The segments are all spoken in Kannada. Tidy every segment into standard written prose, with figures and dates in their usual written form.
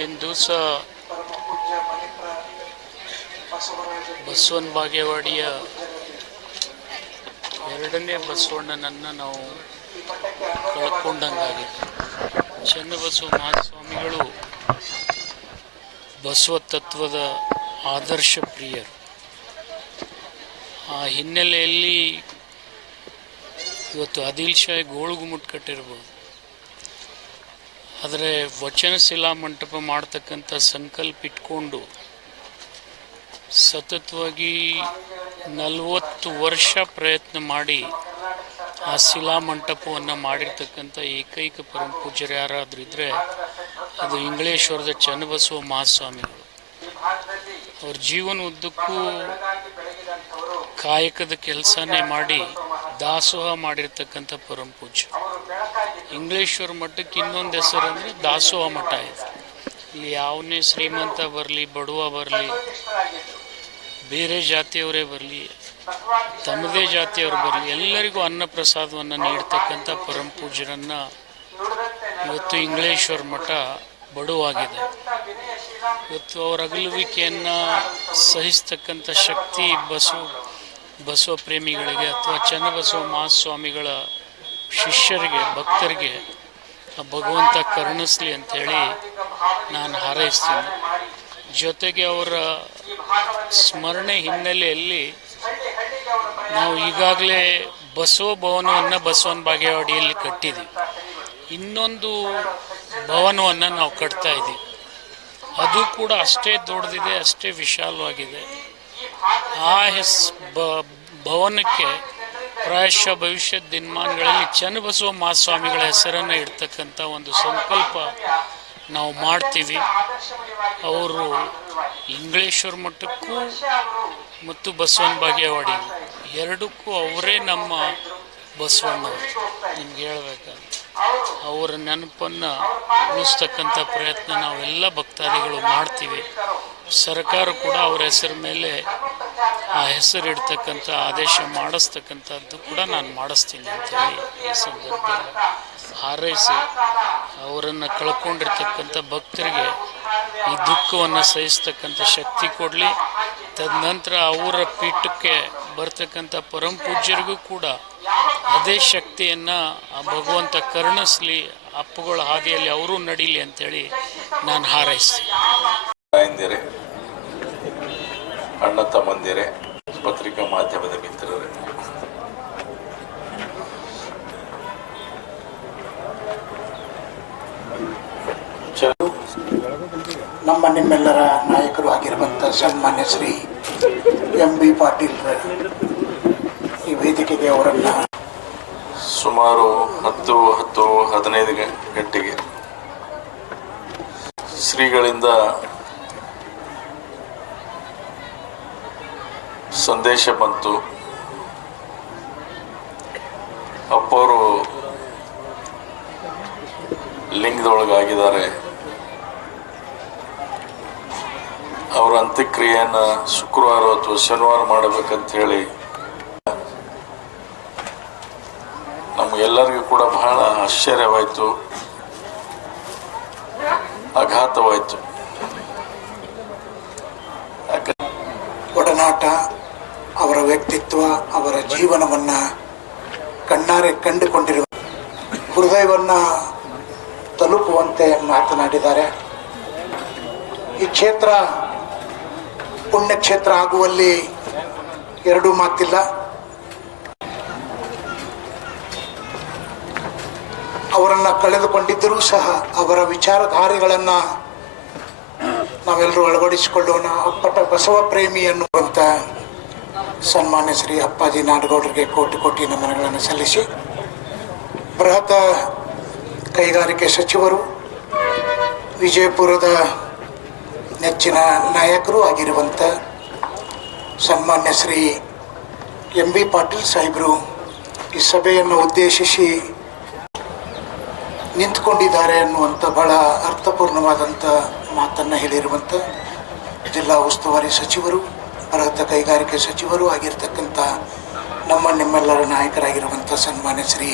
ಇವತ್ತಿನ ದಿವಸ ಬಸವನ ಬಾಗೇವಾಡಿಯ ಎರಡನೇ ಬಸವಣ್ಣನನ್ನು ನಾವು ಕಳ್ಕೊಂಡಂಗಾಗಿದೆ. ಚನ್ನಬಸವ ಮಹಾಸ್ವಾಮಿಗಳು ಬಸವ ತತ್ವದ ಆದರ್ಶ ಪ್ರಿಯರು. ಆ ಹಿನ್ನೆಲೆಯಲ್ಲಿ ಇವತ್ತು ಆದಿಲ್ ಶಾಹಿ ಗೋಳುಗುಮುಟ್ ಕಟ್ಟಿರ್ಬೋದು, ಆದರೆ ವಚನ ಶಿಲಾ ಮಂಟಪ ಮಾಡ್ತಕ್ಕಂಥ ಸಂಕಲ್ಪ ಇಟ್ಕೊಂಡು ಸತತವಾಗಿ 40 ವರ್ಷ ಪ್ರಯತ್ನ ಮಾಡಿ ಆ ಶಿಲಾ ಮಂಟಪವನ್ನು ಮಾಡಿರ್ತಕ್ಕಂಥ ಏಕೈಕ ಪರಮ ಪೂಜ್ಯರು ಯಾರಾದರೂ ಇದ್ದರೆ ಅದು ಇಂಗಳೇಶ್ವರದ ಚನ್ನಬಸವ ಮಹಾಸ್ವಾಮಿಗಳು. ಅವ್ರ ಜೀವನ ಉದ್ದಕ್ಕೂ ಕಾಯಕದ ಕೆಲಸನೇ ಮಾಡಿ ದಾಸೋಹ ಮಾಡಿರ್ತಕ್ಕಂಥ ಪರಮ ಪೂಜ್ಯ. ಇಂಗಳೇಶ್ವರ ಮಠಕ್ಕೆ ಇನ್ನೊಂದು ಹೆಸರು ಅಂದರೆ ದಾಸೋಹ ಮಠ ಇದೆ. ಇಲ್ಲಿ ಯಾವನೇ ಶ್ರೀಮಂತ ಬರಲಿ, ಬಡವ ಬರಲಿ, ಬೇರೆ ಜಾತಿಯವರೇ ಬರಲಿ, ತಮ್ಮದೇ ಜಾತಿಯವರು ಬರಲಿ, ಎಲ್ಲರಿಗೂ ಅನ್ನ ಪ್ರಸಾದವನ್ನು ನೀಡ್ತಕ್ಕಂಥ ಪರಮ ಪೂಜ್ಯರನ್ನು ಇವತ್ತು ಇಂಗಳೇಶ್ವರ ಮಠ ಬಡವಾಗಿದೆ. ಇವತ್ತು ಅವರ ಅಗಲುವಿಕೆಯನ್ನು ಸಹಿಸ್ತಕ್ಕಂಥ ಶಕ್ತಿ ಬಸವ ಪ್ರೇಮಿಗಳಿಗೆ ಅಥವಾ ಚನ್ನಬಸವ ಮಹಾಸ್ವಾಮಿಗಳ ಶಿಷ್ಯರಿಗೆ, ಭಕ್ತರಿಗೆ ಭಗವಂತ ಕರುಣಿಸಲಿ ಅಂಥೇಳಿ ನಾನು ಹಾರೈಸ್ತೀನಿ. ಜೊತೆಗೆ ಅವರ ಸ್ಮರಣೆ ಹಿನ್ನೆಲೆಯಲ್ಲಿ ನಾವು ಈಗಾಗಲೇ ಬಸವ ಭವನವನ್ನು ಬಸವನ ಬಾಗೇವಾಡಿಯಲ್ಲಿ ಕಟ್ಟಿದ್ದೀವಿ. ಇನ್ನೊಂದು ಭವನವನ್ನು ನಾವು ಕಟ್ತಾ ಇದ್ದೀವಿ. ಅದು ಕೂಡ ಅಷ್ಟೇ ದೊಡ್ಡದಿದೆ, ಅಷ್ಟೇ ವಿಶಾಲವಾಗಿದೆ. ಆ ಭವನಕ್ಕೆ ಪ್ರಾಯಶಃ ಭವಿಷ್ಯದ ದಿನಮಾನಗಳಲ್ಲಿ ಚನ್ನಬಸವ ಮಹಾಸ್ವಾಮಿಗಳ ಹೆಸರನ್ನು ಇಡ್ತಕ್ಕಂಥ ಒಂದು ಸಂಕಲ್ಪ ನಾವು ಮಾಡ್ತೀವಿ. ಅವರು ಇಂಗಳೇಶ್ವರ ಮಠಕ್ಕೂ ಮತ್ತು ಬಸವನ ಬಾಗೇವಾಡಿಗೂ ಎರಡಕ್ಕೂ ಅವರೇ ನಮ್ಮ ಬಸವಣ್ಣವರು. ನಿಮ್ಗೆ ಹೇಳ್ಬೇಕಂತ ಅವರ ನೆನಪನ್ನು ಉಳಿಸ್ತಕ್ಕಂಥ ಪ್ರಯತ್ನ ನಾವೆಲ್ಲ ಭಕ್ತಾದಿಗಳು ಮಾಡ್ತೀವಿ. ಸರ್ಕಾರ ಕೂಡ ಅವರ ಹೆಸರ ಮೇಲೆ ಆ ಹೆಸರು ಇಡ್ತಕ್ಕಂಥ ಆದೇಶ ಮಾಡಿಸ್ತಕ್ಕಂಥದ್ದು ಕೂಡ ನಾನು ಮಾಡಿಸ್ತೀನಿ ಅಂತೇಳಿ ಈ ಸಂದರ್ಭದಲ್ಲಿ ಹಾರೈಸಿ ಅವರನ್ನು ಕಳ್ಕೊಂಡಿರ್ತಕ್ಕಂಥ ಭಕ್ತರಿಗೆ ಈ ದುಃಖವನ್ನು ಸಹಿಸ್ತಕ್ಕಂಥ ಶಕ್ತಿ ಕೊಡಲಿ. ತದನಂತರ ಅವರ ಪೀಠಕ್ಕೆ ಬರ್ತಕ್ಕಂಥ ಪರಮ ಪೂಜ್ಯರಿಗೂ ಕೂಡ ಅದೇ ಶಕ್ತಿಯನ್ನು ಆ ಭಗವಂತ ಕರುಣಿಸಲಿ, ಅಪ್ಪುಗಳ ಹಾದಿಯಲ್ಲಿ ಅವರು ನಡೀಲಿ ಅಂತೇಳಿ ನಾನು ಹಾರೈಸ್ತೀನಿ. ಅಣ್ಣ ತಮ್ಮಂದಿರೇ, ಪತ್ರಿಕಾ ಮಾಧ್ಯಮದ ಮಿತ್ರರೇ, ನಮ್ಮ ನಿಮ್ಮೆಲ್ಲರ ನಾಯಕರು ಆಗಿರುವಂಥ ಸನ್ಮಾನ್ಯ ಶ್ರೀ MB ಪಾಟೀಲ್ ಈ ವೇದಿಕೆಗೆ ಅವರನ್ನು ಸುಮಾರು 10-15 ಗಂಟೆಗೆ ಶ್ರೀಗಳಿಂದ ಸಂದೇಶ ಬಂತು. ಅಪ್ಪವರು ಲಿಂಗದೊಳಗಾಗಿದ್ದಾರೆ, ಅವರ ಅಂತ್ಯಕ್ರಿಯೆಯನ್ನು ಶುಕ್ರವಾರ ಅಥವಾ ಶನಿವಾರ ಮಾಡಬೇಕಂತ ಹೇಳಿ ನಮಗೆಲ್ಲರಿಗೂ ಕೂಡ ಬಹಳ ಆಶ್ಚರ್ಯವಾಯಿತು, ಆಘಾತವಾಯಿತು. ಒಡನಾಟ, ಅವರ ವ್ಯಕ್ತಿತ್ವ, ಅವರ ಜೀವನವನ್ನು ಕಣ್ಣಾರೆ ಕಂಡುಕೊಂಡಿರುವ ಹೃದಯವನ್ನು ತಲುಪುವಂತೆ ಮಾತನಾಡಿದ್ದಾರೆ. ಈ ಕ್ಷೇತ್ರ ಪುಣ್ಯಕ್ಷೇತ್ರ ಆಗುವಲ್ಲಿ ಎರಡೂ ಮಾತಿಲ್ಲ. ಅವರನ್ನು ಕಳೆದುಕೊಂಡಿದ್ದರೂ ಸಹ ಅವರ ವಿಚಾರಧಾರೆಗಳನ್ನು ನಾವೆಲ್ಲರೂ ಅಳವಡಿಸಿಕೊಳ್ಳೋಣ. ಅಪ್ಪಟ ಬಸವ ಪ್ರೇಮಿ ಅನ್ನುವಂಥ ಸನ್ಮಾನ್ಯ ಶ್ರೀ ಅಪ್ಪಾಜಿ ನಾಡಗೌಡರಿಗೆ ಕೋಟಿ ನಮನಗಳನ್ನು ಸಲ್ಲಿಸಿ, ಬೃಹತ್ ಕೈಗಾರಿಕೆ ಸಚಿವರು, ವಿಜಯಪುರದ ನೆಚ್ಚಿನ ನಾಯಕರು ಆಗಿರುವಂಥ ಸನ್ಮಾನ್ಯ ಶ್ರೀ MB ಪಾಟೀಲ್ ಸಾಹೇಬರು ಈ ಸಭೆಯನ್ನು ಉದ್ದೇಶಿಸಿ ನಿಂತ್ಕೊಂಡಿದ್ದಾರೆ ಅನ್ನುವಂಥ ಬಹಳ ಅರ್ಥಪೂರ್ಣವಾದಂಥ ಮಾತನ್ನು ಹೇಳಿರುವಂಥ ಜಿಲ್ಲಾ ಉಸ್ತುವಾರಿ ಸಚಿವರು, ಬೃಹತ್ ಕೈಗಾರಿಕೆ ಸಚಿವರು ಆಗಿರ್ತಕ್ಕಂಥ ನಿಮ್ಮೆಲ್ಲರ ನಾಯಕರಾಗಿರುವಂಥ ಸನ್ಮಾನ್ಯ ಶ್ರೀ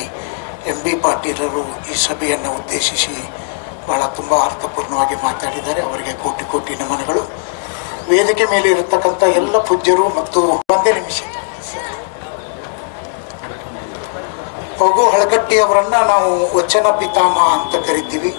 MB ಪಾಟೀಲರು ಈ ಸಭೆಯನ್ನು ಉದ್ದೇಶಿಸಿ ಬಹಳ ತುಂಬ ಅರ್ಥಪೂರ್ಣವಾಗಿ ಮಾತಾಡಿದ್ದಾರೆ. ಅವರಿಗೆ ಕೋಟಿ ಕೋಟಿ ನಮನಗಳು. ವೇದಿಕೆ ಮೇಲೆ ಇರತಕ್ಕಂಥ ಎಲ್ಲ ಪೂಜ್ಯರು ಮತ್ತು ಒಂದೇ ನಿಮಿಷ ಪಗು ಹಳಕಟ್ಟಿ ಅವರನ್ನ ನಾವು ವಚನ ಪಿತಾಮಹ ಅಂತ ಕರಿತೀವಿ.